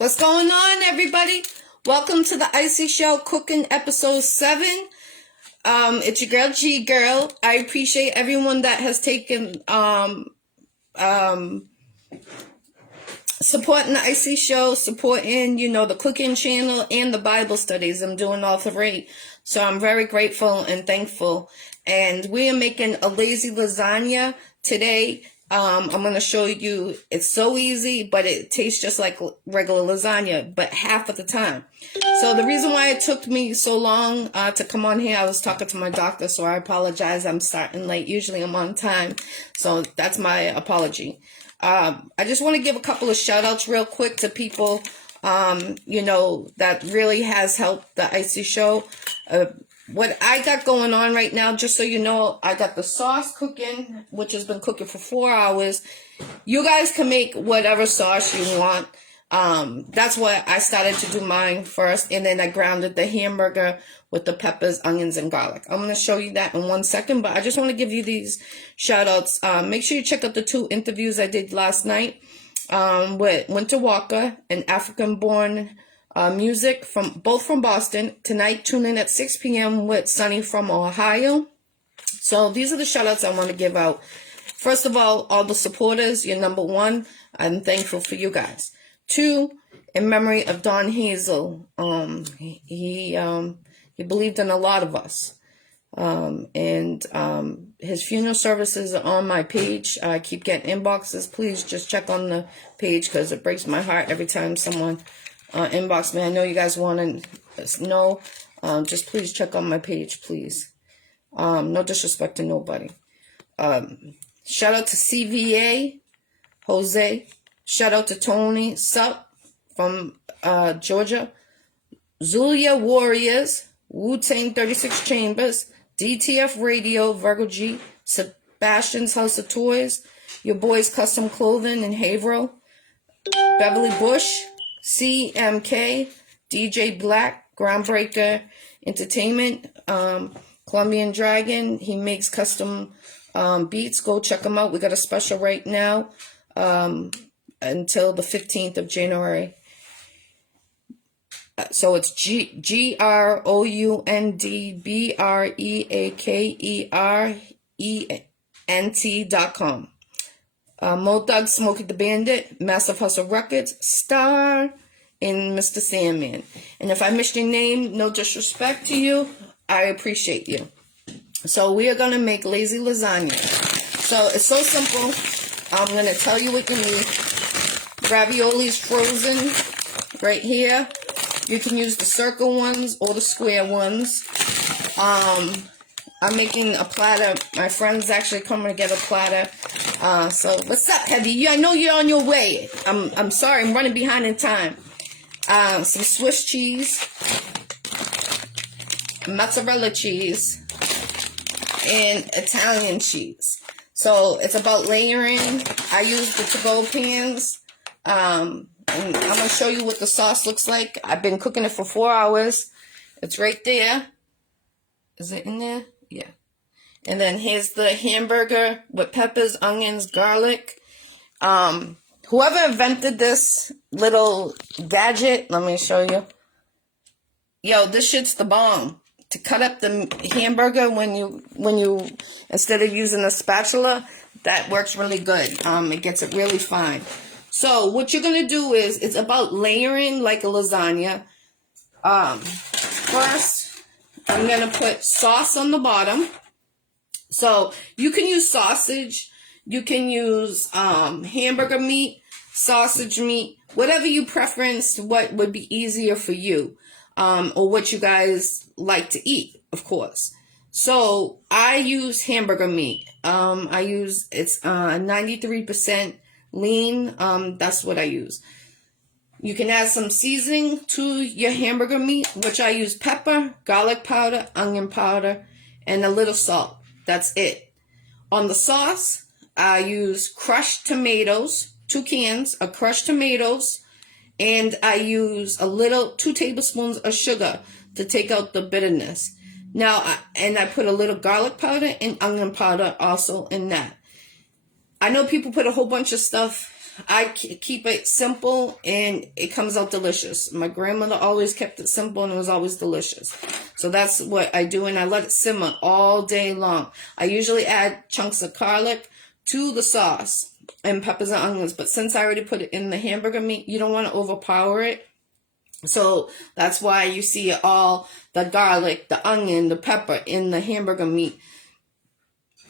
What's going on, everybody? Welcome to the Iccy Showw cooking episode 7. It's your girl Ggirl. I appreciate everyone that has taken supporting the Iccy Showw, supporting, the cooking channel and the Bible studies. I'm doing all 3. So I'm very grateful and thankful. And we are making a lazy lasagna today. I'm going to show you, it's so easy, but it tastes just like regular lasagna, but half of the time. So the reason why it took me so long to come on here, I was talking to my doctor, so I apologize. I'm starting late. Usually I'm on time, so that's my apology. I just want to give a couple of shout outs real quick to people, that really has helped the Iccy Showw. What I got going on right now, just so you know, I got the sauce cooking, which has been cooking for 4 hours. You guys can make whatever sauce you want. That's what I started to do mine first, and then I grounded the hamburger with the peppers, onions, and garlic. I'm going to show you that in 1 second, but I just want to give you these shout outs. Make sure you check out the 2 interviews I did last night with Winter Walker, an African-born music both from Boston. Tonight, tune in at 6 p.m. with Sunny from Ohio. So these are the shout outs I want to give out. First of all the supporters, you're number 1. I'm thankful for you guys. 2, in memory of Don Hazel. He believed in a lot of us. His funeral services are on my page. I keep getting inboxes. Please just check on the page, because it breaks my heart every time someone inbox me. I know you guys want to know. Just please check on my page, please. No disrespect to nobody. Shout out to CVA, Jose. Shout out to Tony Sup from Georgia. Zulia Warriors, Wu-Tang 36 Chambers, DTF Radio, Virgo G, Sebastian's House of Toys, Your Boys Custom Clothing in Haverhill, Beverly Bush, CMK, DJ Black, Groundbreaker Entertainment, Colombian Dragon. He makes custom beats. Go check him out. We got a special right now until the 15th of January. So it's GROUNDBREAKERENT.com. Mo Thug, Smokey the Bandit, Massive Hustle Records, Star, and Mr. Sandman. And if I missed your name, no disrespect to you, I appreciate you. So we are going to make lazy lasagna. So it's so simple. I'm going to tell you what you need. Raviolis frozen right here. You can use the circle ones or the square ones. I'm making a platter. My friend's actually coming to get a platter. So what's up, Heavy? I know you're on your way. I'm sorry, I'm running behind in time. Some Swiss cheese, mozzarella cheese, and Italian cheese. So it's about layering. I use the to-go pans. And I'm going to show you what the sauce looks like. I've been cooking it for 4 hours. It's right there. Is it in there? Yeah. And then here's the hamburger with peppers, onions, garlic. Whoever invented this little gadget, let me show you. Yo, this shit's the bomb. To cut up the hamburger when you instead of using a spatula, that works really good. It gets it really fine. So what you're going to do is, it's about layering like a lasagna. First, I'm going to put sauce on the bottom. So you can use sausage, you can use hamburger meat, sausage meat, whatever you preference, what would be easier for you, or what you guys like to eat, of course. So I use hamburger meat. It's 93% lean. That's what I use. You can add some seasoning to your hamburger meat, which I use pepper, garlic powder, onion powder, and a little salt. That's it. On the sauce, I use crushed tomatoes, 2 cans of crushed tomatoes, and I use 2 tablespoons of sugar to take out the bitterness. Now, I put a little garlic powder and onion powder also in that. I know people put a whole bunch of stuff keep it simple and it comes out delicious. My grandmother always kept it simple and it was always delicious. So that's what I do, and I let it simmer all day long. I usually add chunks of garlic to the sauce and peppers and onions, but since I already put it in the hamburger meat, you don't want to overpower it. So that's why you see all the garlic, the onion, the pepper in the hamburger meat.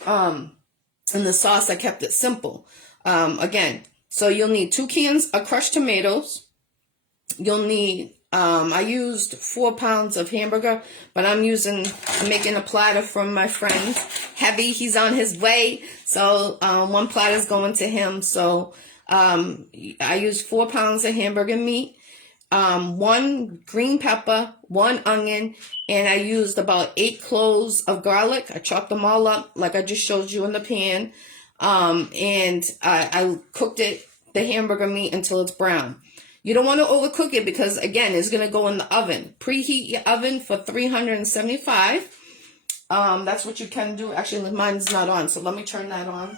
In the sauce, I kept it simple. Again, so you'll need 2 cans of crushed tomatoes. You'll need, I used 4 pounds of hamburger, but I'm making a platter from my friend. Heavy, he's on his way. So, 1 platter is going to him. So, I used 4 pounds of hamburger meat. 1 green pepper, 1 onion, and I used about 8 cloves of garlic. I chopped them all up like I just showed you in the pan. And I cooked the hamburger meat until it's brown. You don't want to overcook it because, again, it's going to go in the oven. Preheat your oven for 375. That's what you can do. Actually, mine's not on, so let me turn that on.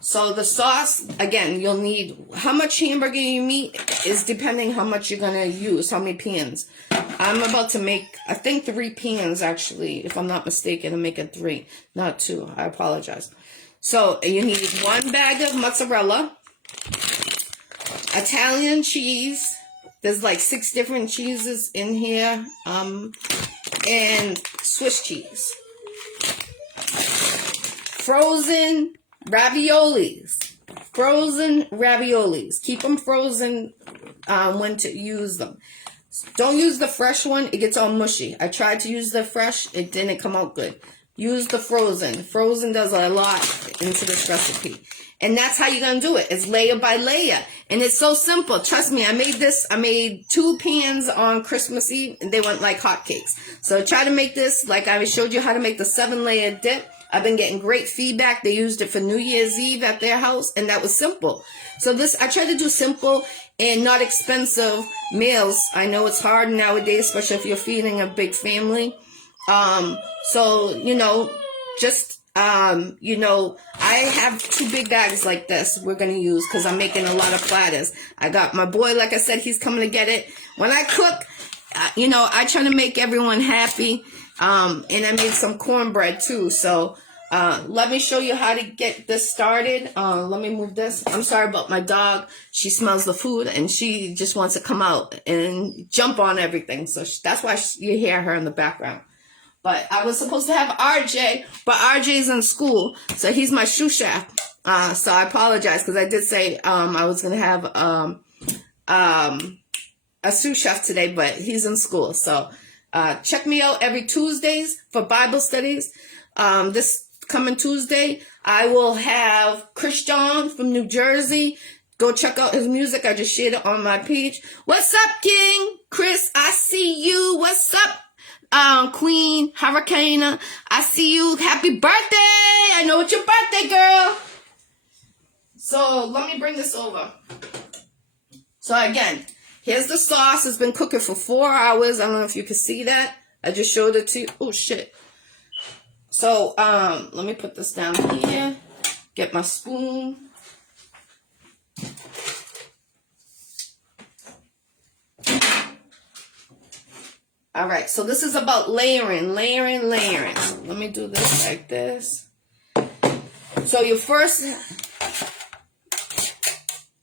So the sauce, again, you'll need, how much hamburger you meat is depending how much you're going to use, how many pans. I'm about to make, I think 3 pans actually, if I'm not mistaken. I'm making 3, not 2. I apologize. So you need 1 bag of mozzarella, Italian cheese. There's like 6 different cheeses in here, and Swiss cheese. Frozen raviolis. Keep them frozen when to use them. Don't use the fresh one. It gets all mushy. I tried to use the fresh. It didn't come out good. Use the frozen. Frozen does a lot into this recipe. And that's how you're going to do it. It's layer by layer. And it's so simple. Trust me, I made 2 pans on Christmas Eve, and they went like hotcakes. So try to make this, like I showed you how to make the 7-layer dip. I've been getting great feedback. They used it for New Year's Eve at their house, and that was simple. So I try to do simple and not expensive meals. I know it's hard nowadays, especially if you're feeding a big family. So, I have 2 big bags like this we're going to use because I'm making a lot of platters. I got my boy, like I said, he's coming to get it. When I cook, I try to make everyone happy. And I made some cornbread too. So, let me show you how to get this started. Let me move this. I'm sorry about my dog. She smells the food and she just wants to come out and jump on everything. So that's why you hear her in the background. But I was supposed to have RJ, but RJ's in school. So he's my sous chef. So I apologize because I did say, I was going to have, a sous chef today, but he's in school. So, check me out every Tuesdays for Bible studies. This coming Tuesday, I will have Christian from New Jersey. Go check out his music. I just shared it on my page. What's up, King? Chris, I see you. What's up? Queen, Hurricane, I see you. Happy birthday. I know it's your birthday, girl. So let me bring this over. So again, here's the sauce. It's been cooking for 4 hours. I don't know if you can see that. I just showed it to you. Oh, shit. So, let me put this down here. Get my spoon. All right, so this is about layering. Let me do this like this. So you first...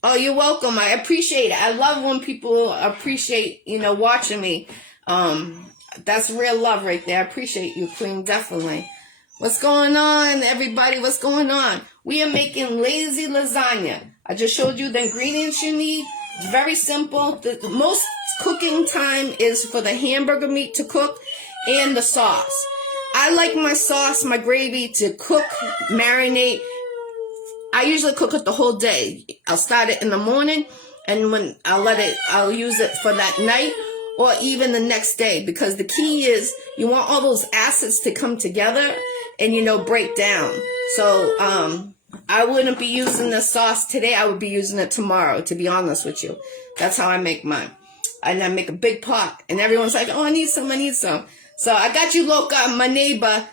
Oh, you're welcome. I appreciate it. I love when people appreciate, watching me. That's real love right there. I appreciate you, Queen, definitely. What's going on, everybody? What's going on? We are making lazy lasagna. I just showed you the ingredients you need. It's very simple. The most cooking time is for the hamburger meat to cook and the sauce. I like my sauce, my gravy to cook, marinate. I usually cook it the whole day. I'll start it in the morning, and when I'll use it for that night or even the next day, because the key is you want all those acids to come together and, break down. So, I wouldn't be using the sauce today. I would be using it tomorrow, to be honest with you. That's how I make mine. And I make a big pot, and everyone's like, oh, I need some. So I got you, Loca, my neighbor.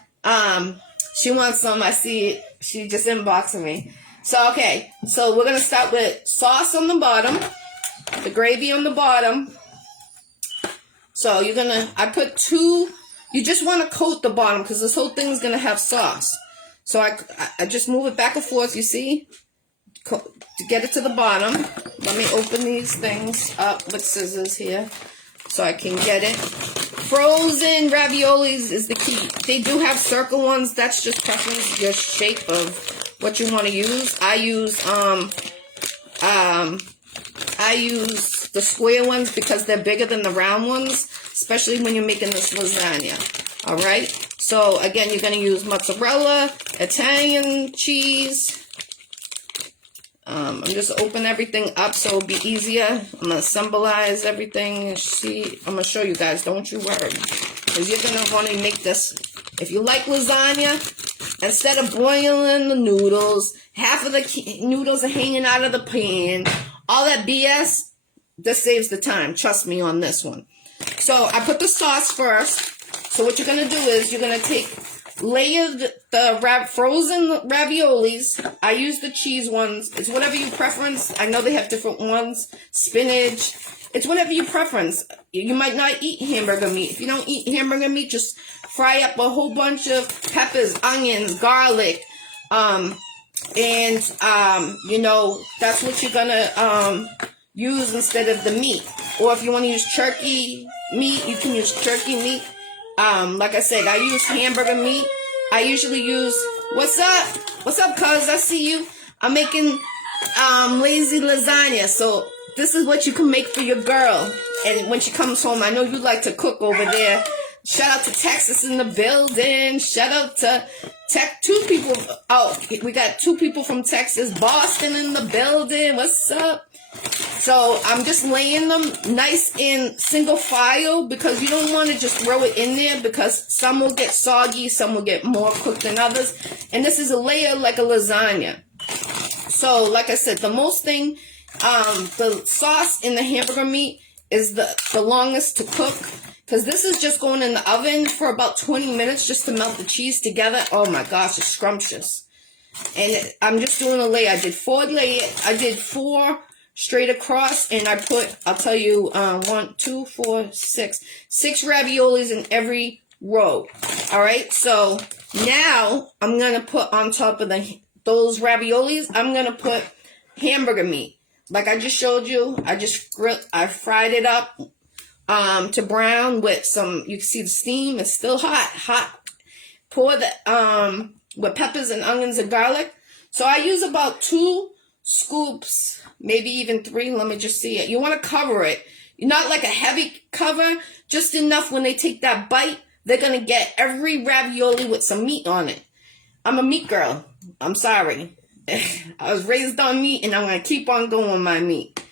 She wants some. I see it. She just inboxing me. So, okay. So, we're going to start with sauce on the bottom. The gravy on the bottom. So, you're going to... I put 2... You just want to coat the bottom because this whole thing is going to have sauce. So, I just move it back and forth, you see? To get it to the bottom. Let me open these things up with scissors here so I can get it. Frozen raviolis is the key. They do have circle ones. That's just preference, your shape of what you want to use. I use the square ones because they're bigger than the round ones, especially when you're making this lasagna. All right. So again, you're going to use mozzarella, Italian cheese. I'm just open everything up so it'll be easier. I'm going to symbolize everything. See, I'm going to show you guys. Don't you worry. Because you're going to want to make this. If you like lasagna, instead of boiling the noodles, half of the noodles are hanging out of the pan. All that BS, this saves the time. Trust me on this one. So I put the sauce first. So what you're going to do is you're going to layer the frozen raviolis. I use the cheese ones. It's whatever you preference. I know they have different ones. Spinach. It's whatever you preference. You might not eat hamburger meat. If you don't eat hamburger meat, just fry up a whole bunch of peppers, onions, garlic. You know, that's what you're going to use instead of the meat. Or if you want to use turkey meat, you can use turkey meat. Like I said, I use hamburger meat. I usually use, what's up? What's up, cuz? I see you. I'm making, lazy lasagna. So this is what you can make for your girl. And when she comes home, I know you like to cook over there. Shout out to Texas in the building. Shout out to 2 people. Oh, we got 2 people from Texas. Boston in the building. What's up? So I'm just laying them nice in single file because you don't want to just throw it in there because some will get soggy, some will get more cooked than others. And this is a layer like a lasagna. So like I said, the most thing, the sauce in the hamburger meat is the longest to cook because this is just going in the oven for about 20 minutes just to melt the cheese together. Oh my gosh, it's scrumptious. And I'm just doing a layer. I did 4 straight across, and I put, I'll tell you, 1, 2, 4, 6 raviolis in every row. All right, so now I'm gonna put on top of those raviolis, I'm gonna put hamburger meat. Like I just showed you, I fried it up to brown with some. You can see the steam. It's still hot. Pour the with peppers and onions and garlic. So I use about 2 scoops, maybe even 3. Let me just see it. You want to cover it. Not like a heavy cover, just enough when they take that bite, they're going to get every ravioli with some meat on it. I'm a meat girl. I'm sorry. I was raised on meat, and I'm going to keep on going with my meat.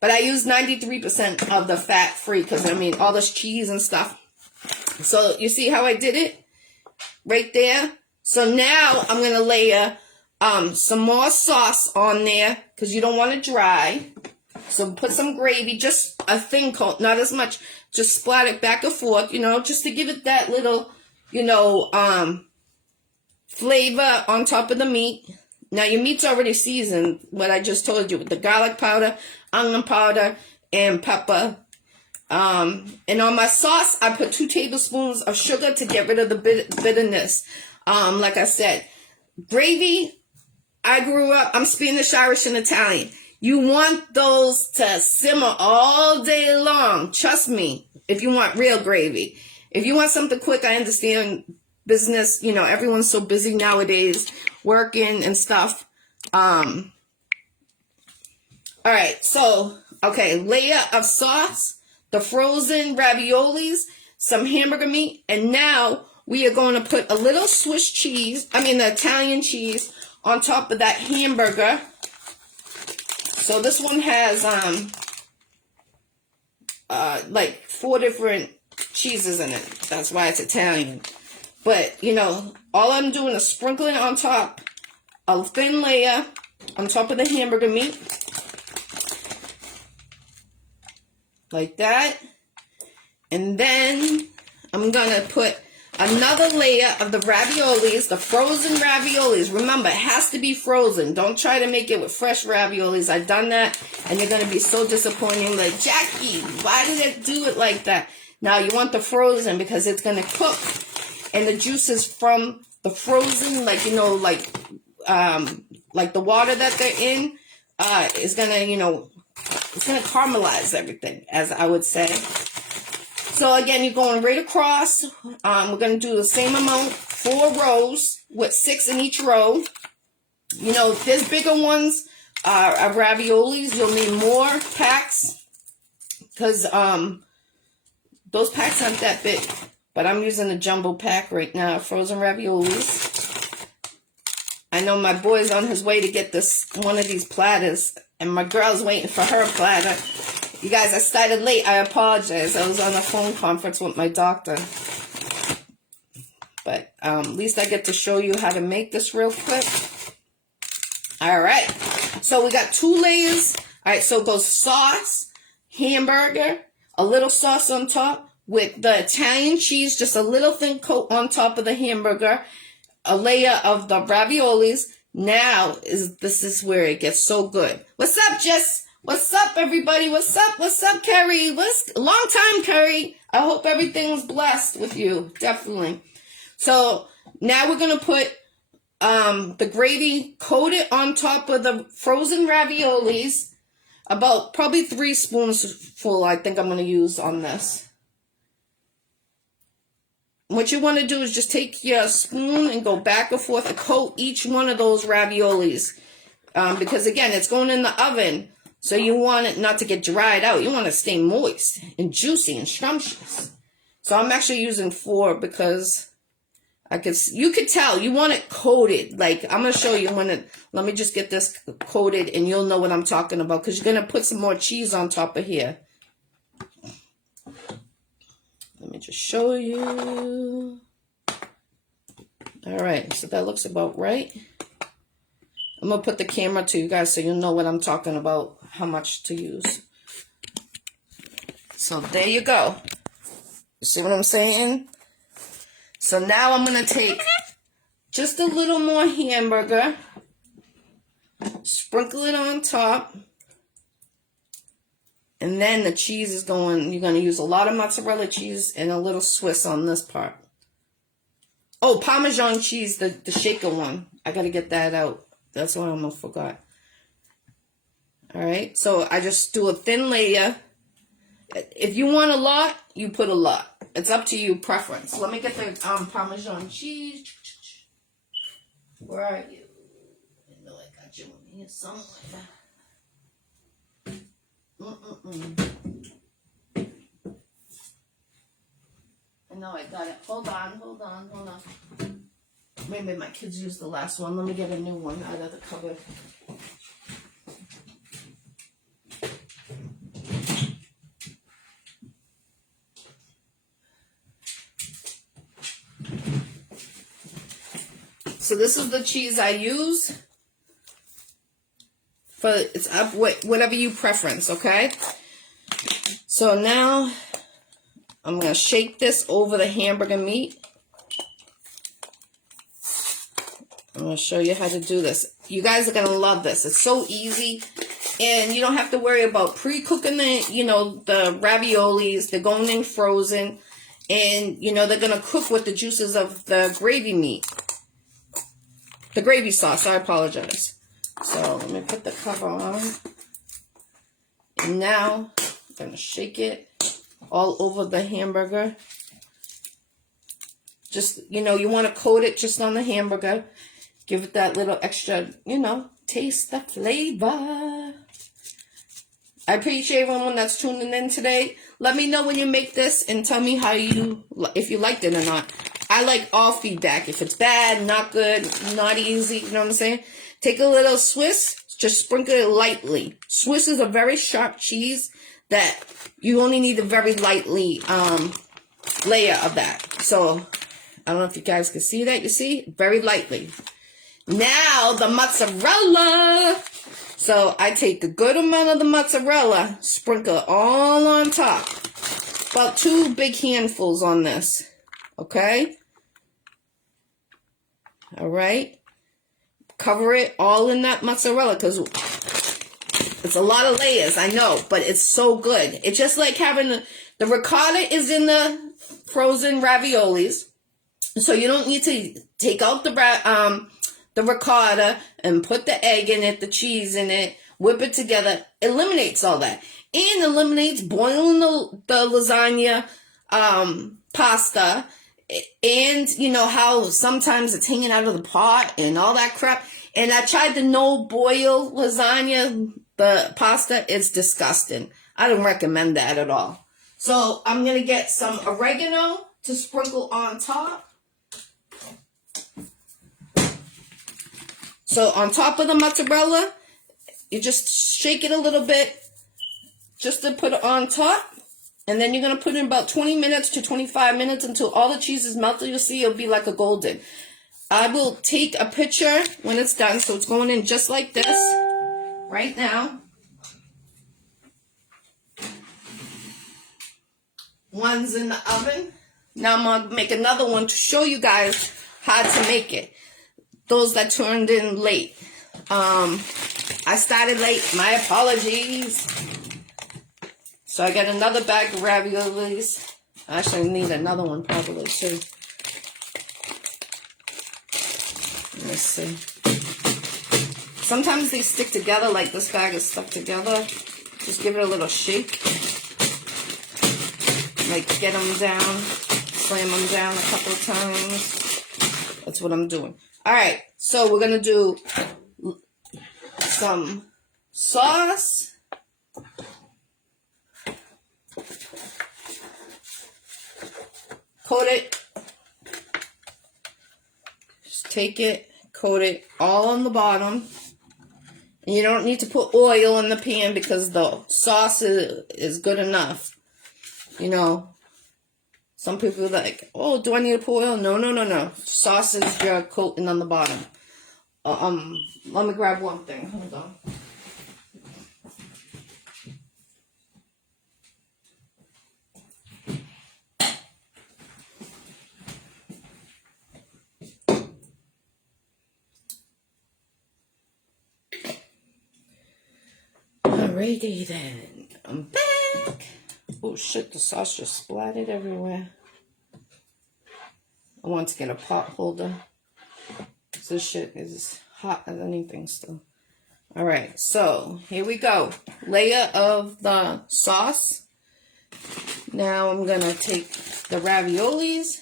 But I use 93% of the fat-free because, I mean, all this cheese and stuff. So you see how I did it? Right there. So now I'm going to layer some more sauce on there because you don't want it dry. So put some gravy, just a thin coat, not as much. Just splat it back and forth, just to give it that little, flavor on top of the meat. Now your meat's already seasoned, what I just told you, with the garlic powder, onion powder, and pepper. And on my sauce, I put 2 tablespoons of sugar to get rid of the bitterness. Like I said, gravy. I grew up, I'm Spanish, Irish, and Italian. You want those to simmer all day long. Trust me, if you want real gravy. If you want something quick, I understand business. Everyone's so busy nowadays, working and stuff. All right, so, okay, layer of sauce, the frozen raviolis, some hamburger meat, and now we are going to put a little Swiss cheese, the Italian cheese, on top of that hamburger. So this one has like 4 different cheeses in it. That's why it's Italian. But all I'm doing is sprinkling on top a thin layer on top of the hamburger meat. Like that. And then I'm gonna put another layer of the raviolis, the frozen raviolis. Remember, it has to be frozen. Don't try to make it with fresh raviolis. I've done that, and you're going to be so disappointed. Like, Jackie, why did it do it like that? Now, you want the frozen because it's going to cook, and the juices from the frozen, like, you know, like the water that they're in, is going to, you know, it's going to caramelize everything, as I would say. So again, you're going right across. We're going to do the same amount, 4 rows with 6 in each row. You know, if there's bigger ones of raviolis, you'll need more packs because those packs aren't that big. But I'm using a jumbo pack right now, frozen raviolis. I know my boy's on his way to get one of these platters, and my girl's waiting for her platter. You guys, I started late. I apologize. I was on a phone conference with my doctor. But at least I get to show you how to make this real quick. All right. So we got 2 layers. All right, so it goes sauce, hamburger, a little sauce on top with the Italian cheese, just a little thin coat on top of the hamburger, a layer of the raviolis. Now, this is where it gets so good. What's up, Jess? What's up, everybody? What's up? What's up, Carrie? Long time, Carrie. I hope everything's blessed with you. Definitely. So now we're going to put the gravy coated on top of the frozen raviolis. About probably 3 spoons full, I think I'm going to use on this. What you want to do is just take your spoon and go back and forth and coat each one of those raviolis. Because, again, it's going in the oven. So you want it not to get dried out. You want it to stay moist and juicy and scrumptious. So I'm actually using 4 because you could tell you want it coated. Like, I'm going to show you let me just get this coated and you'll know what I'm talking about because you're going to put some more cheese on top of here. Let me just show you. All right, so that looks about right. I'm going to put the camera to you guys so you'll know what I'm talking about, how much to use. So there you go. You see what I'm saying? So now I'm going to take just a little more hamburger, sprinkle it on top, and then the cheese is going, you're going to use a lot of mozzarella cheese and a little Swiss on this part. Oh, Parmesan cheese, the shaker one. I got to get that out. That's what I almost forgot. All right, so I just do a thin layer. If you want a lot, you put a lot. It's up to you, preference. Let me get the Parmesan cheese. Where are you? I know I got you in here somewhere. I know I got it. Hold on. Maybe my kids used the last one. Let me get a new one out of the cupboard. So this is the cheese I use. It's up whatever you preference, okay? So now I'm going to shake this over the hamburger meat. I'm going to show you how to do this. You guys are going to love this. It's so easy. And you don't have to worry about pre-cooking the raviolis. They're going in frozen. And, they're going to cook with the juices of the gravy meat. The gravy sauce, I apologize. So let me put the cover on. And now I'm going to shake it all over the hamburger. Just, you want to coat it just on the hamburger. Give it that little extra, taste the flavor. I appreciate everyone that's tuning in today. Let me know when you make this and tell me if you liked it or not. I like all feedback. If it's bad, not good, not easy, you know what I'm saying? Take a little Swiss, just sprinkle it lightly. Swiss is a very sharp cheese that you only need a very lightly layer of that. So, I don't know if you guys can see that. You see? Very lightly. Now, the mozzarella. So, I take a good amount of the mozzarella, sprinkle it all on top. About 2 big handfuls on this. Okay? All right. Cover it all in that mozzarella because it's a lot of layers, I know, but it's so good. It's just like having the ricotta is in the frozen raviolis. So you don't need to take out the ricotta and put the egg in it, the cheese in it, whip it together. Eliminates all that. And eliminates boiling the lasagna pasta. And you know how sometimes it's hanging out of the pot and all that crap. And I tried the no-boil lasagna, the pasta. It's disgusting. I don't recommend that at all. So I'm going to get some oregano to sprinkle on top. So on top of the mozzarella, you just shake it a little bit just to put it on top. And then you're going to put it in about 20 minutes to 25 minutes until all the cheese is melted. You'll see it'll be like a golden. I will take a picture when it's done. So it's going in just like this right now. One's in the oven. Now I'm going to make another one to show you guys how to make it. Those that turned in late. I started late. My apologies. So I got another bag of raviolis. I actually need another one probably too. Let's see. Sometimes they stick together like this bag is stuck together. Just give it a little shake. Like get them down. Slam them down a couple of times. That's what I'm doing. Alright, so we're going to do some sauce. Coat it. Just take it, coat it all on the bottom. And you don't need to put oil in the pan because the sauce is good enough. You know. Some people are like, oh, do I need to put oil? No, no, no, no. Sauce is your coating on the bottom. Let me grab one thing. Hold on. Alrighty then. I'm back. Oh shit, the sauce just splattered everywhere. I want to get a pot holder. This shit is hot as anything still. Alright, so here we go. Layer of the sauce. Now I'm going to take the raviolis.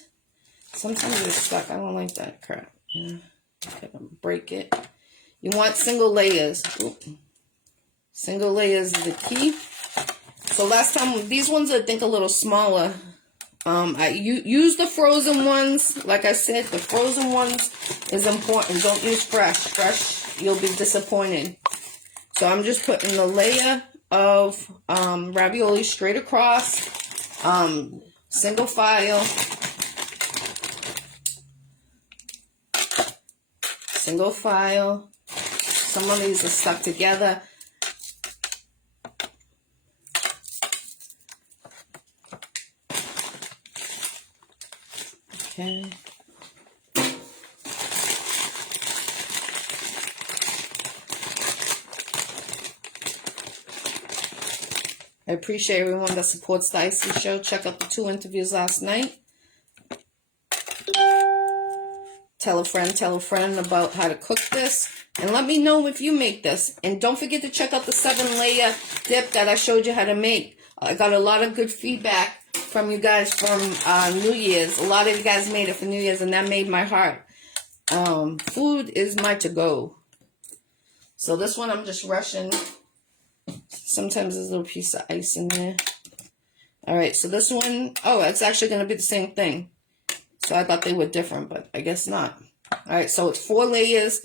Sometimes they're stuck. I don't like that crap. Yeah. Gotta break it. You want single layers. Oop. Single layers is the key. So last time, these ones I think a little smaller. I use the frozen ones. Like I said, the frozen ones is important. Don't use fresh. Fresh, you'll be disappointed. So I'm just putting the layer of ravioli straight across. Single file. Single file. Some of these are stuck together. Okay. I appreciate everyone that supports the Iccy Show. Check out the 2 interviews last night. Tell a friend about how to cook this. And let me know if you make this. And don't forget to check out the 7-layer dip that I showed you how to make. I got a lot of good feedback from you guys from New Year's. A lot of you guys made it for New Year's, and that made my heart. Food is my to-go. So this one I'm just rushing. Sometimes there's a little piece of ice in there. Alright, so this one, oh, it's actually going to be the same thing. So I thought they were different, but I guess not. Alright, so it's 4 layers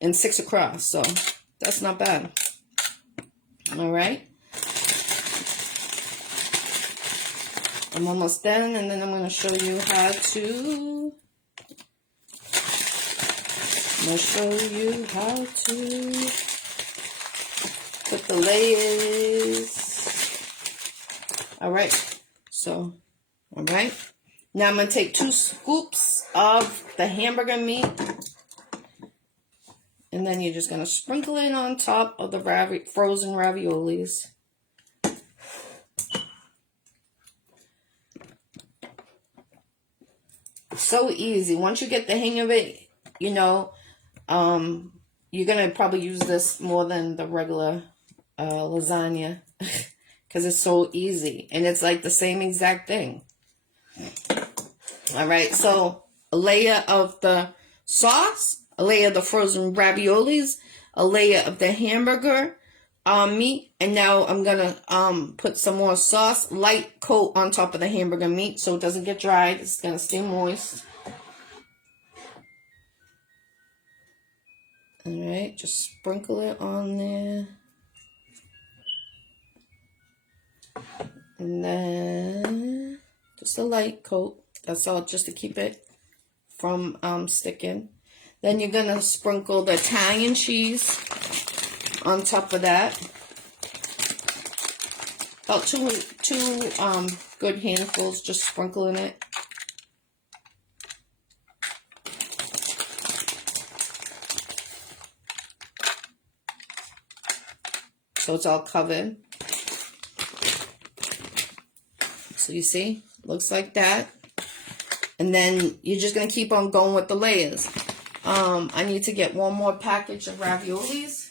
and 6 across. So that's not bad. Alright. I'm almost done, and then I'm going to show you how to... put the layers. Alright. So, alright. Now I'm going to take 2 scoops of the hamburger meat. And then you're just going to sprinkle it on top of the frozen raviolis. So easy. Once you get the hang of it, you know, you're going to probably use this more than the regular lasagna because it's so easy. And it's like the same exact thing. All right, so a layer of the sauce, a layer of the frozen raviolis, a layer of the hamburger meat, and now I'm gonna put some more sauce, light coat on top of the hamburger meat so it doesn't get dried. It's gonna stay moist. All right, just sprinkle it on there, and then just a light coat. That's all, just to keep it from sticking. Then you're gonna sprinkle the Italian cheese on top of that. About two good handfuls, just sprinkling it. So it's all covered. So you see, looks like that. And then you're just going to keep on going with the layers. I need to get one more package of raviolis.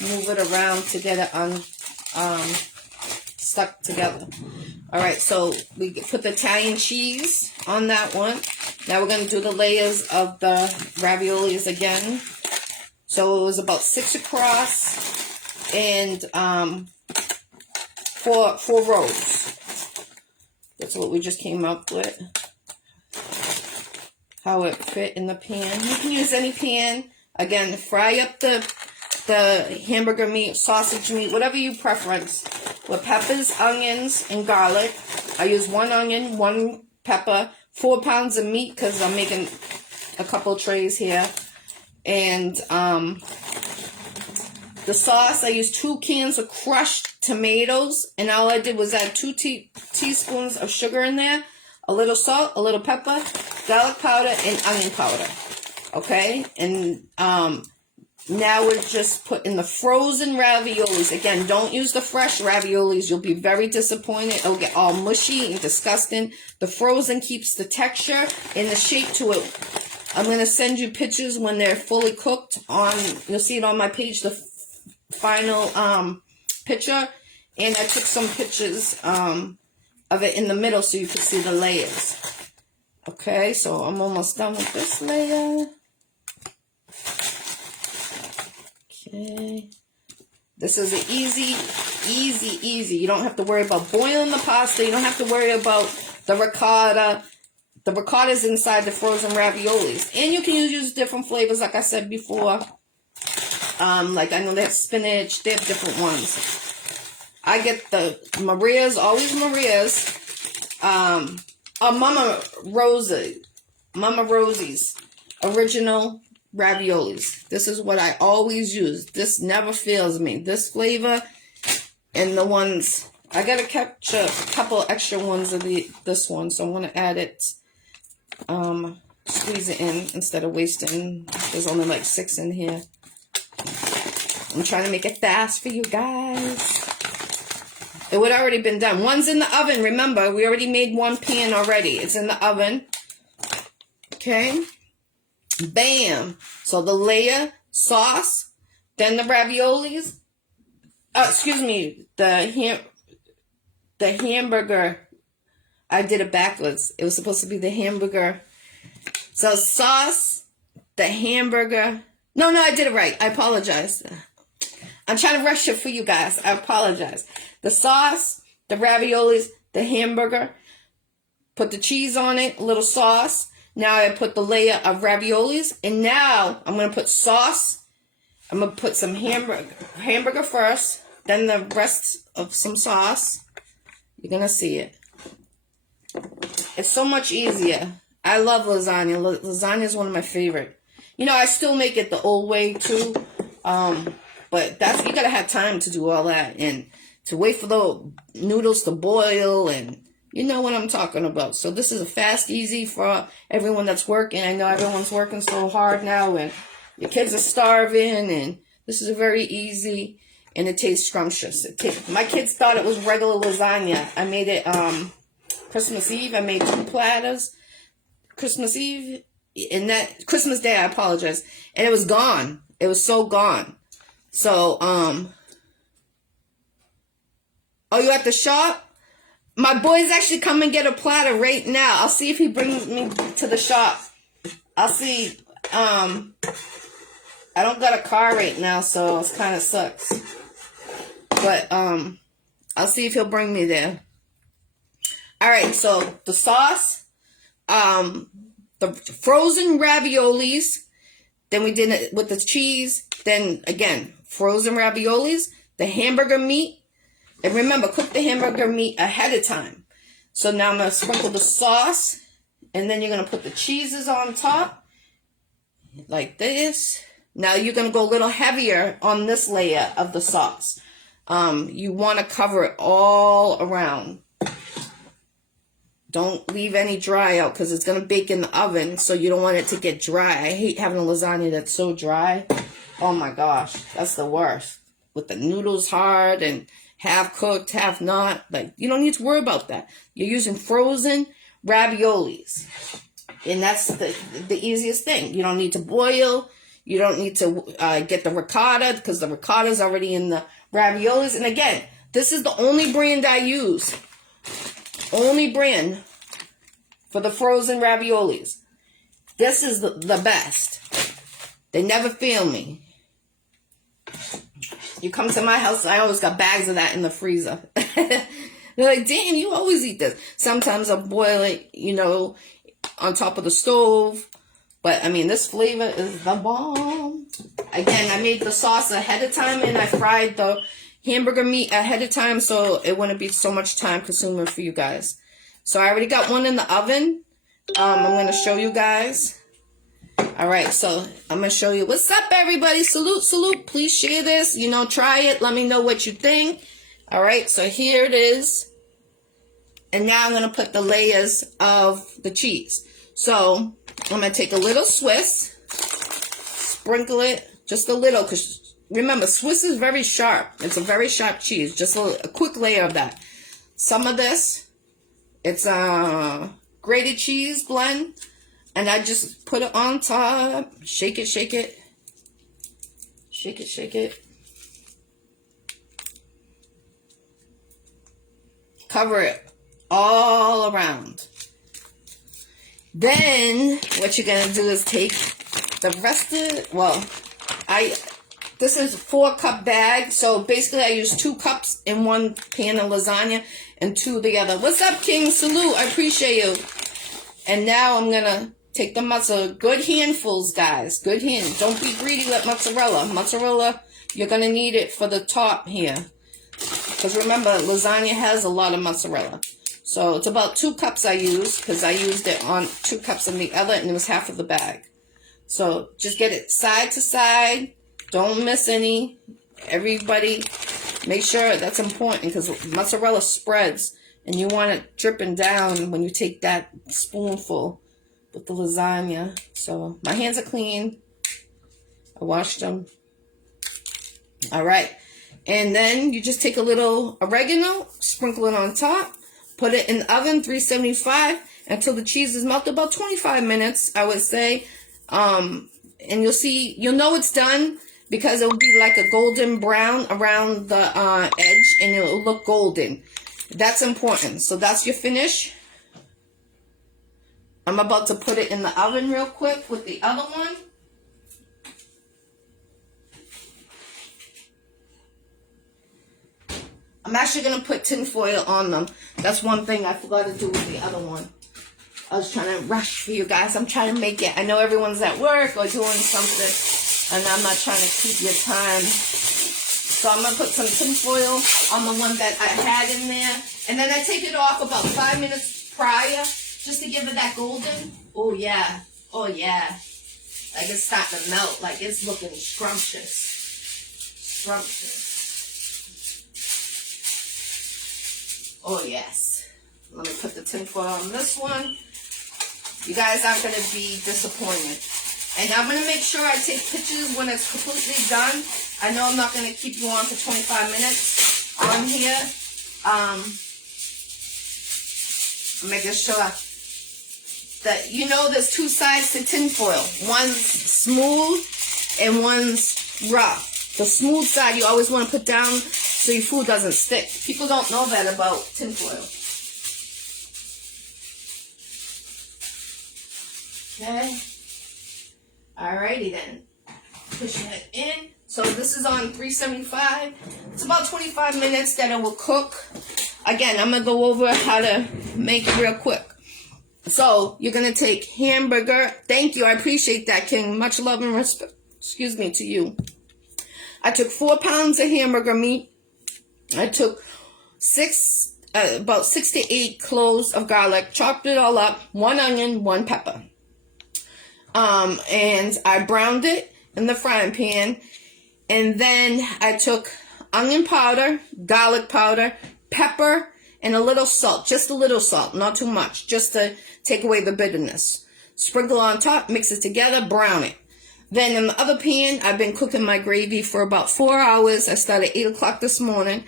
Move it around to get it stuck together. All right, so we put the Italian cheese on that one. Now we're going to do the layers of the raviolis again. So it was about 6 across and 4 rows. That's what we just came up with. How it fit in the pan. You can use any pan. Again, fry up the hamburger meat, sausage meat, whatever you preference. With peppers, onions, and garlic. I use 1 onion, 1 pepper, 4 pounds of meat because I'm making a couple trays here. And the sauce, I used 2 cans of crushed tomatoes. And all I did was add 2 teaspoons of sugar in there. A little salt, a little pepper, garlic powder, and onion powder. Okay? And now we're just putting the frozen raviolis. Again, don't use the fresh raviolis. You'll be very disappointed. It'll get all mushy and disgusting. The frozen keeps the texture and the shape to it. I'm going to send you pictures when they're fully cooked. You'll see it on my page, the final picture. And I took some pictures of it in the middle so you could see the layers. Okay, so I'm almost done with this layer. Okay, this is an easy. You don't have to worry about boiling the pasta. You don't have to worry about the ricotta. The ricotta is inside the frozen raviolis. And you can use different flavors, like I said before. Like I know they have spinach. They have different ones. I get the Maria's, always Maria's. Mama Rosie's original raviolis. This is what I always use. This never fails me. This flavor and the ones, I gotta catch a couple extra ones of this one, so I'm gonna add it, squeeze it in instead of wasting. There's only like 6 in here. I'm trying to make it fast for you guys. It would already been done. One's in the oven. Remember, we already made 1 pan already. It's in the oven. Okay. Bam. So the layer, sauce, then the raviolis. Excuse me, the hamburger. I did it backwards. It was supposed to be the hamburger. So sauce, the hamburger. No, I did it right. I apologize. I'm trying to rush it for you guys. I apologize. The sauce, the raviolis, the hamburger. Put the cheese on it, a little sauce. Now I put the layer of raviolis, and now I'm going to put sauce. I'm going to put some hamburger first, then the rest of some sauce. You're going to see it. It's so much easier. I love lasagna. Lasagna is one of my favorite. You know, I still make it the old way too. But that's, you gotta have time to do all that and to wait for the noodles to boil, and you know what I'm talking about. So this is a fast, easy for everyone that's working. I know everyone's working so hard now, and your kids are starving, and this is a very easy, and it tastes scrumptious. My kids thought it was regular lasagna. I made it Christmas Eve. I made 2 platters Christmas Eve, and that Christmas Day, I apologize, and it was gone. It was so gone. So oh, you at the shop? My boy's actually come and get a platter right now. I'll see if he brings me to the shop. I'll see. I don't got a car right now, so it kind of sucks. But I'll see if he'll bring me there. All right, so the sauce, the frozen raviolis. Then we did it with the cheese. Then again, frozen raviolis, the hamburger meat. And remember, cook the hamburger meat ahead of time. So now I'm going to sprinkle the sauce. And then you're going to put the cheeses on top. Like this. Now you're going to go a little heavier on this layer of the sauce. You want to cover it all around. Don't leave any dry out because it's going to bake in the oven. So you don't want it to get dry. I hate having a lasagna that's so dry. Oh my gosh. That's the worst. With the noodles hard and half cooked, half not. Like, you don't need to worry about that. You're using frozen raviolis. And that's the easiest thing. You don't need to boil. You don't need to get the ricotta because the ricotta is already in the raviolis. And again, this is the only brand I use. Only brand for the frozen raviolis. This is the best. They never fail me. You come to my house, I always got bags of that in the freezer. They're like, damn, you always eat this. Sometimes I'll boil it, you know, on top of the stove. But, I mean, this flavor is the bomb. Again, I made the sauce ahead of time, and I fried the hamburger meat ahead of time, so it wouldn't be so much time consuming for you guys. So I already got one in the oven. I'm going to show you guys. All right, so I'm going to show you. What's up, everybody? Salute, salute. Please share this. You know, try it. Let me know what you think. All right, so here it is. And now I'm going to put the layers of the cheese. So I'm going to take a little Swiss, sprinkle it just a little, because remember, Swiss is very sharp. It's a very sharp cheese. Just a quick layer of that. Some of this, it's a grated cheese blend. And I just put it on top. Shake it, shake it. Shake it, shake it. Cover it all around. Then, what you're going to do is take the rest of it. Well, this is a 4-cup bag. So, basically, I use 2 cups in one pan of lasagna and 2 the other. What's up, King? Salute. I appreciate you. And now I'm going to take the mozzarella. Good handfuls, guys. Good hand. Don't be greedy with mozzarella. Mozzarella, you're going to need it for the top here. Because remember, lasagna has a lot of mozzarella. So it's about 2 cups I use. Because I used it on 2 cups in the other. And it was half of the bag. So just get it side to side. Don't miss any. Everybody, make sure that's important. Because mozzarella spreads. And you want it dripping down when you take that spoonful with the lasagna. So my hands are clean. I washed them. All right. And then you just take a little oregano, sprinkle it on top, put it in the oven, 375, until the cheese is melted, about 25 minutes, I would say. And you'll know it's done because it will be like a golden brown around the edge, and it will look golden. That's important. So that's your finish. I'm about to put it in the oven real quick with the other one. I'm actually going to put tin foil on them. That's one thing I forgot to do with the other one. I was trying to rush for you guys. I'm trying to make it. I know everyone's at work or doing something, and I'm not trying to keep your time. So I'm going to put some tin foil on the one that I had in there. And then I take it off about 5 minutes prior, just to give it that golden. Oh, yeah. Oh, yeah. Like it's starting to melt. Like it's looking scrumptious. scrumptious. Oh, yes. Let me put the tinfoil on this one. You guys aren't going to be disappointed. And I'm going to make sure I take pictures when it's completely done. I know I'm not going to keep you on for 25 minutes on here. Making sure that, you know, there's two sides to tinfoil. One's smooth and one's rough. The smooth side you always want to put down so your food doesn't stick. People don't know that about tinfoil. Okay. Alrighty then. Pushing it in. So this is on 375. It's about 25 minutes that it will cook. Again, I'm going to go over how to make it real quick. So you're going to take hamburger. Thank you. I appreciate that, King. Much love and respect. Excuse me, to you. I took 4 pounds of hamburger meat. I took about 6 to 8 cloves of garlic. Chopped it all up. 1 onion, 1 pepper. And I browned it in the frying pan. And then I took onion powder, garlic powder, pepper, and a little salt. Just a little salt, not too much. Just to take away the bitterness. Sprinkle on top, mix it together, brown it. Then in the other pan, I've been cooking my gravy for about 4 hours. I started 8 o'clock this morning.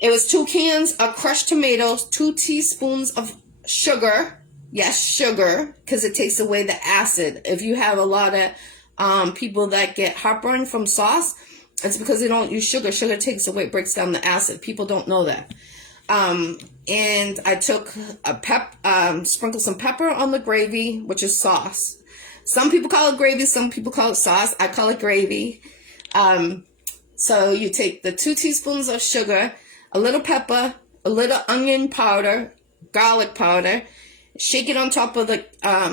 It was 2 cans of crushed tomatoes, 2 teaspoons of sugar. Yes, sugar, because it takes away the acid. If you have a lot of people that get heartburn from sauce, it's because they don't use sugar. Sugar takes away, breaks down the acid. People don't know that. And I took sprinkled some pepper on the gravy, which is sauce. Some people call it gravy, some people call it sauce. I call it gravy. So you take the 2 teaspoons of sugar, a little pepper, a little onion powder, garlic powder, shake it on top of the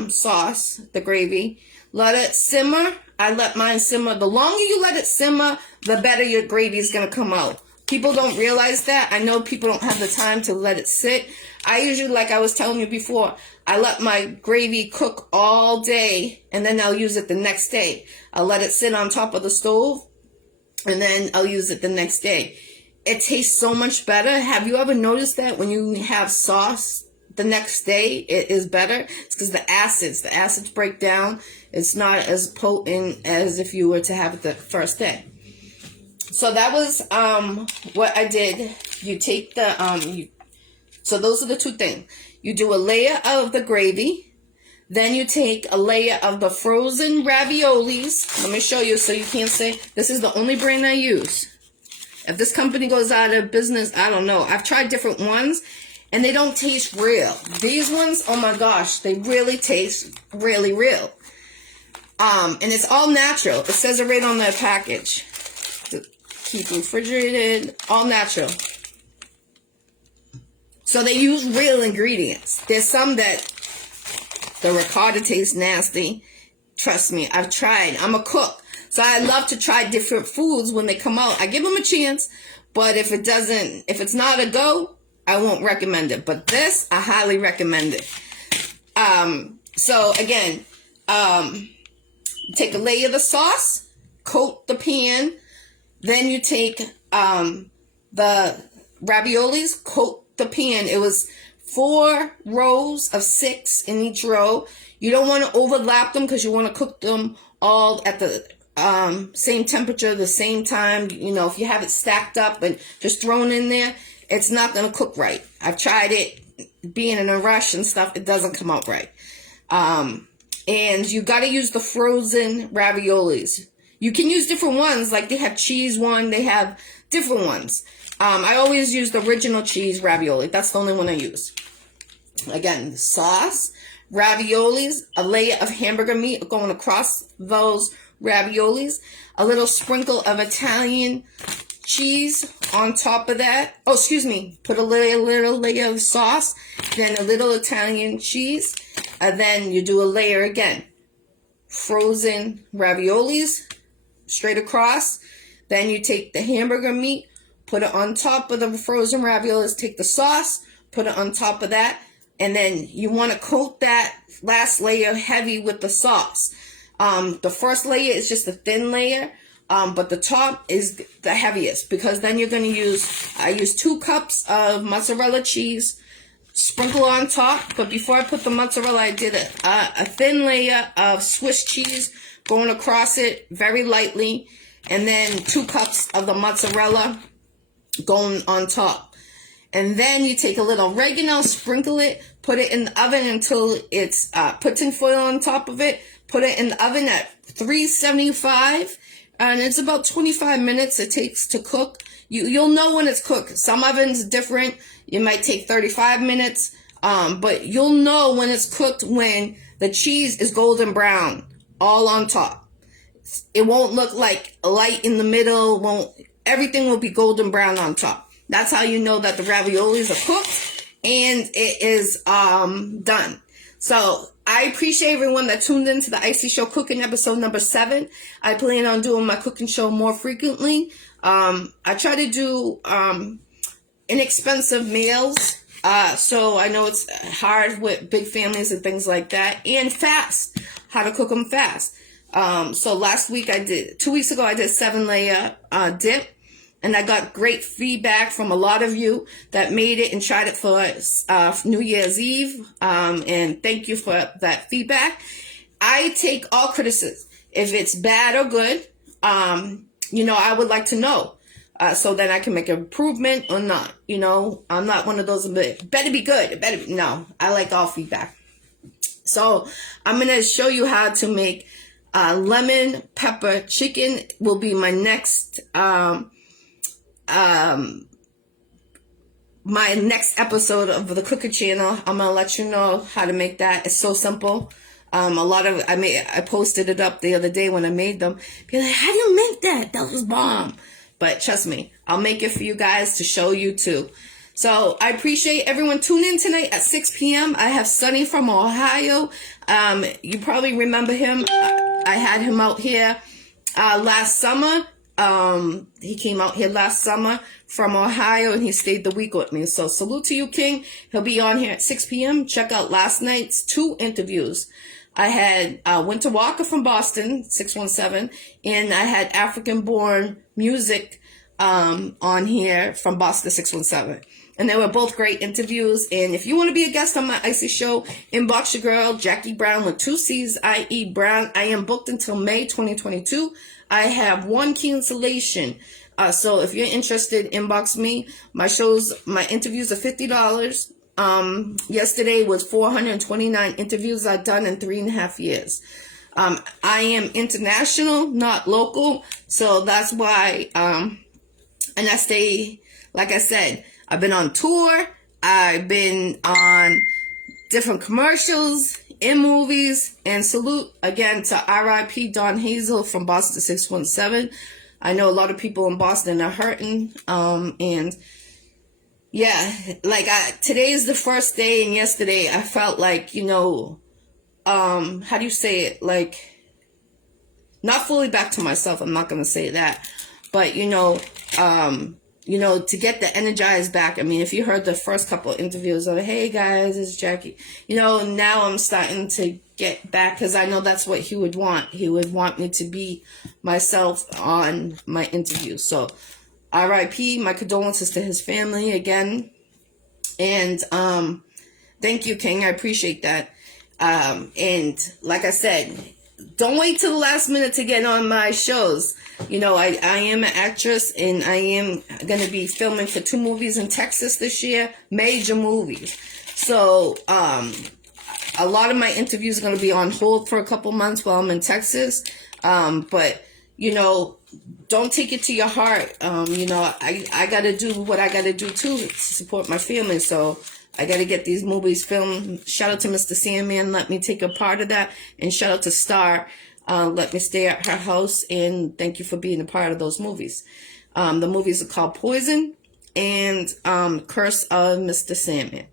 sauce, the gravy. Let it simmer. I let mine simmer. The longer you let it simmer, the better your gravy is going to come out. People don't realize that. I know people don't have the time to let it sit. I usually, like I was telling you before, I let my gravy cook all day, and then I'll use it the next day. I'll let it sit on top of the stove, and then I'll use it the next day. It tastes so much better. Have you ever noticed that when you have sauce the next day, it is better? It's because the acids break down. It's not as potent as if you were to have it the first day. So that was what I did. You take the so those are the 2 things. You do a layer of the gravy, then you take a layer of the frozen raviolis. Let me show you so you can't say this is the only brand I use. If this company goes out of business, I don't know. I've tried different ones and they don't taste real. These ones, oh my gosh, they really taste really real. And it's all natural. It says it right on the package. Keep refrigerated, all natural. So they use real ingredients. There's some that the ricotta tastes nasty. Trust me, I've tried. I'm a cook. So I love to try different foods when they come out. I give them a chance, but if it's not a go, I won't recommend it. But this, I highly recommend it. So again, take a layer of the sauce, coat the pan. Then you take the raviolis, coat the pan. It was 4 rows of 6 in each row. You don't want to overlap them because you want to cook them all at the same temperature, the same time. You know, if you have it stacked up and just thrown in there, it's not going to cook right. I've tried it, being in a rush and stuff, it doesn't come out right. And you got to use the frozen raviolis. You can use different ones, like they have cheese one, they have different ones. I always use the original cheese ravioli. That's the only one I use. Again, sauce, raviolis, a layer of hamburger meat going across those raviolis, a little sprinkle of Italian cheese on top of that. Oh, excuse me. Put a little layer of sauce, then a little Italian cheese, and then you do a layer again. Frozen raviolis straight across. Then you take the hamburger meat, put it on top of the frozen raviolis, take the sauce, put it on top of that, and then you want to coat that last layer heavy with the sauce. The first layer is just a thin layer. but the top is the heaviest, because then you're going to I use 2 cups of mozzarella cheese, sprinkle on top. But before I put the mozzarella, I did a thin layer of Swiss cheese going across it very lightly, and then 2 cups of the mozzarella going on top. And then you take a little oregano, sprinkle it, put it in the oven until it's put tin foil on top of it, put it in the oven at 375, and it's about 25 minutes it takes to cook. You'll know when it's cooked. Some ovens different. It might take 35 minutes, but you'll know when it's cooked when the cheese is golden brown all on top. It won't look like light in the middle. Everything will be golden brown on top. That's how you know that the raviolis are cooked and it is done. So I appreciate everyone that tuned into the Iccy Show cooking episode number 7. I plan on doing my cooking show more frequently. I try to do inexpensive meals. So I know it's hard with big families and things like that. And fast. How to cook them fast. So 2 weeks ago, I did 7-layer dip. And I got great feedback from a lot of you that made it and tried it for New Year's Eve. And thank you for that feedback. I take all criticism. If it's bad or good, I would like to know. So that I can make an improvement or not. I'm not one of those, better be good. No, I like all feedback. So I'm going to show you how to make lemon pepper chicken. Will be my next my next episode of the cooking channel. I'm gonna let you know how to make that. It's so simple. I posted it up the other day when I made them. Be like, how do you make that? That was bomb. But trust me, I'll make it for you guys to show you too. So I appreciate everyone tuning in tonight at 6 p.m. I have Sonny from Ohio. You probably remember him. I had him out here last summer. He came out here last summer from Ohio, and he stayed the week with me. So salute to you, King. He'll be on here at 6 p.m. Check out last night's 2 interviews. I had Winter Walker from Boston, 617, and I had African Born Music on here from Boston, 617. And they were both great interviews. And if you want to be a guest on my Iccy Show, inbox your girl, Jackie Brown with 2 C's, I.E. Brown. I am booked until May 2022. I have 1 cancellation. So if you're interested, inbox me. My interviews are $50. Yesterday was 429 interviews I've done in 3.5 years. I am international, not local. So that's why, and I stay, like I said, I've been on tour. I've been on different commercials, in movies, and salute again to R.I.P. Don Hazel from Boston 617. I know a lot of people in Boston are hurting, and yeah, today is the first day, and yesterday I felt like, how do you say it? Like, not fully back to myself. I'm not going to say that, but to get the energized back. I mean, if you heard the first couple of interviews of, hey guys, it's Jackie, now I'm starting to get back, because I know that's what he would want. He would want me to be myself on my interview. So R.I.P., my condolences to his family again. And thank you, King. I appreciate that. And like I said, don't wait till the last minute to get on my shows. I am an actress, and I am going to be filming for 2 movies in Texas this year, major movies. So a lot of my interviews are going to be on hold for a couple months while I'm in Texas. But, don't take it to your heart. I got to do what I got to do too to support my family. So I got to get these movies filmed. Shout out to Mr. Sandman. Let me take a part of that. And shout out to Star. Let me stay at her house. And thank you for being a part of those movies. The movies are called Poison and Curse of Mr. Sandman.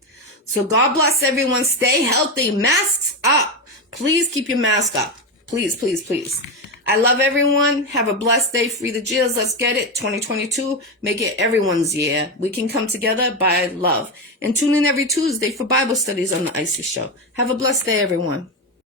So God bless everyone. Stay healthy. Masks up. Please keep your mask up. Please, please, please. I love everyone. Have a blessed day. Free the jails. Let's get it. 2022. Make it everyone's year. We can come together by love. And tune in every Tuesday for Bible studies on the Iccy Show. Have a blessed day, everyone.